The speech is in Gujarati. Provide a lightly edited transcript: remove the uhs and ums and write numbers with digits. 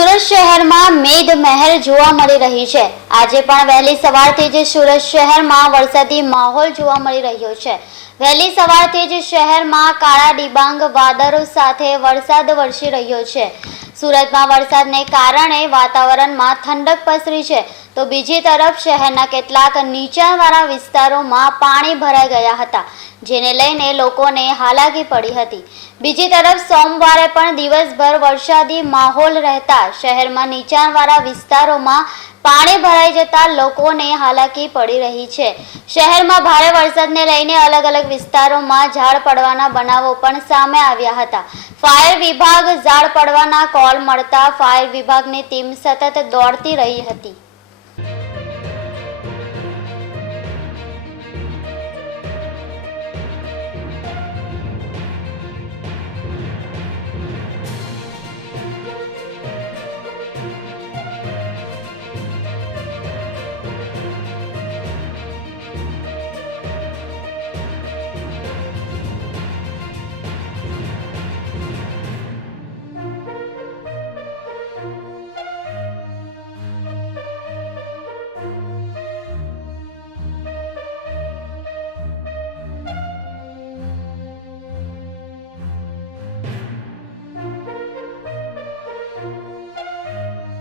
સુરત શહેરમાં મેઘ મહેર જોવા મળી રહી છે। આજે પણ વહેલી સવારથી જ સુરત શહેરમાં વરસાદી માહોલ જોવા મળી રહ્યો છે। વહેલી સવારથી જ શહેરમાં કાળા ડિબાંગ વાદળો સાથે વરસાદ વરસી રહ્યો છે। સુરતમાં વરસાદને કારણે વાતાવરણમાં ઠંડક પસરી છે, તો બીજી તરફ શહેરના કેટલાક નીચાણવાળા વિસ્તારોમાં પાણી ભરાઈ ગયા હતા, જેને લઈને લોકોને હાલાકી પડી હતી। બીજી તરફ સોમવારે પણ દિવસભર વરસાદી માહોલ રહેતા શહેરમાં નીચાણવાળા વિસ્તારોમાં પાણી ભરાઈ જતા લોકોને હાલાકી પડી રહી છે। શહેરમાં ભારે વરસાદને લઈને અલગ અલગ વિસ્તારોમાં ઝાડ પડવાના બનાવો પણ સામે આવ્યા હતા। ફાયર વિભાગ ઝાડ પડવાના કોલ મળતા ફાયર વિભાગની ટીમ સતત દોડતી રહી હતી।